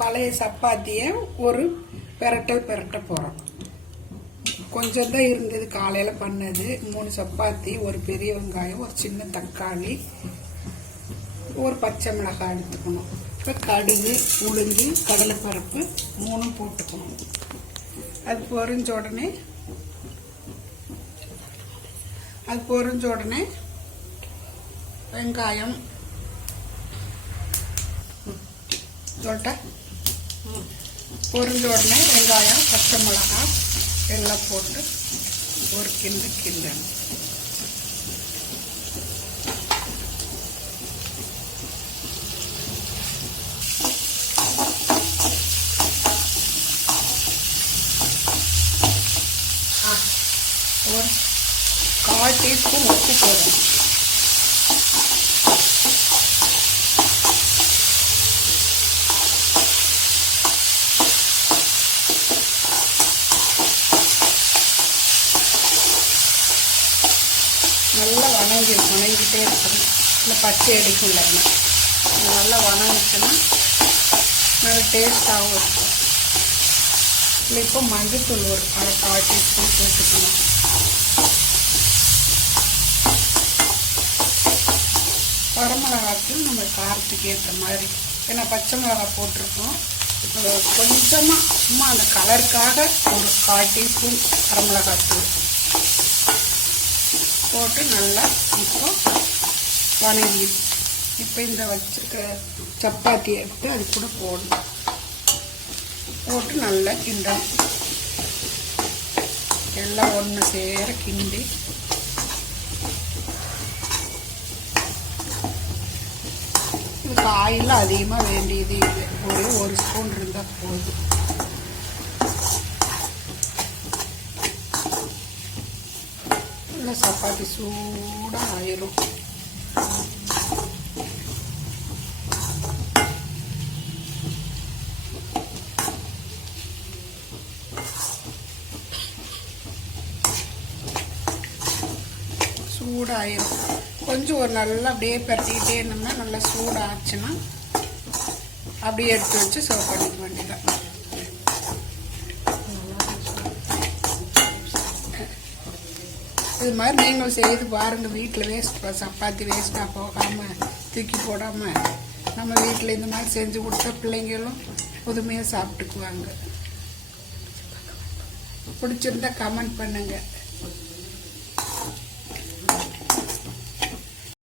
பழைய சப்பாத்தியை ஒரு பெரட்ட போகிறோம். கொஞ்சம் தான் இருந்தது காலையில் பண்ணது. 3 சப்பாத்தி, ஒரு பெரிய வெங்காயம், ஒரு சின்ன தக்காளி, ஒரு பச்சை மிளகாய் எடுத்துக்கணும். இப்போ கடுகு, உளுந்து, கடலைப்பருப்பு 3 போட்டுக்கணும். அது பொரிஞ்ச உடனே வெங்காயம் பொரிஞ்ச உடனே வெங்காயம், பச்சை மிளகாய் எல்லாம் போட்டு ஒரு கிண்டணும். ஒரு 1/4 டீஸ்பூன் உப்பு போடணும். நல்லா வணங்கிட்டே இருக்கணும். இல்லை பச்சை அடிக்கும் இல்லைன்னா நல்லா வணங்கிச்சுன்னா நல்லா டேஸ்டாகவும் இருக்கும். இல்லை இப்போ மஞ்சத்தூள் ஒரு 1/4 டீஸ்பூன் போட்டுக்கணும். வரமிளகாத்தூள் நம்ம காரத்துக்கு ஏற்ற மாதிரி, ஏன்னா பச்சை மிளகாய் போட்டிருக்கோம். இப்போ கொஞ்சமாக சும்மா அந்த கலருக்காக ஒரு 1/4 டீஸ்பூன் வரமிளகாத்தூள் போட்டு நல்லா இப்போ வணங்கி, இப்போ இந்த வச்சுருக்க சப்பாத்தி எடுத்து அது கூட போடணும். போட்டு நல்லா கிண்டணும். எல்லாம் ஒன்று சேர கிண்டி இதுக்கு ஆயில் அதிகமாக வேண்டியது இல்லை. ஒரு ஸ்பூன் இருந்தால் போதும். நல்லா சப்பாத்தி சூடாக ஆயிரும். சூடாயிரும். கொஞ்சம் ஒரு நல்லா அப்படியே பரட்டிக்கிட்டே இருந்தோம்னா நல்லா சூடாச்சுன்னா அப்படியே எடுத்து வச்சு சர்வ் பண்ணிக்க வேண்டியதான். இது மாதிரி நீங்களும் செய்து பாருங்கள். வீட்டில் சப்பாத்தி வேஸ்ட்டாக போகாமல், தூக்கி போடாமல் நம்ம வீட்டில் இந்த மாதிரி செஞ்சு கொடுத்தா பிள்ளைங்களும் புதுமையாக சாப்பிட்டுக்குவாங்க. பிடிச்சிருந்தா கமெண்ட் பண்ணுங்கள்.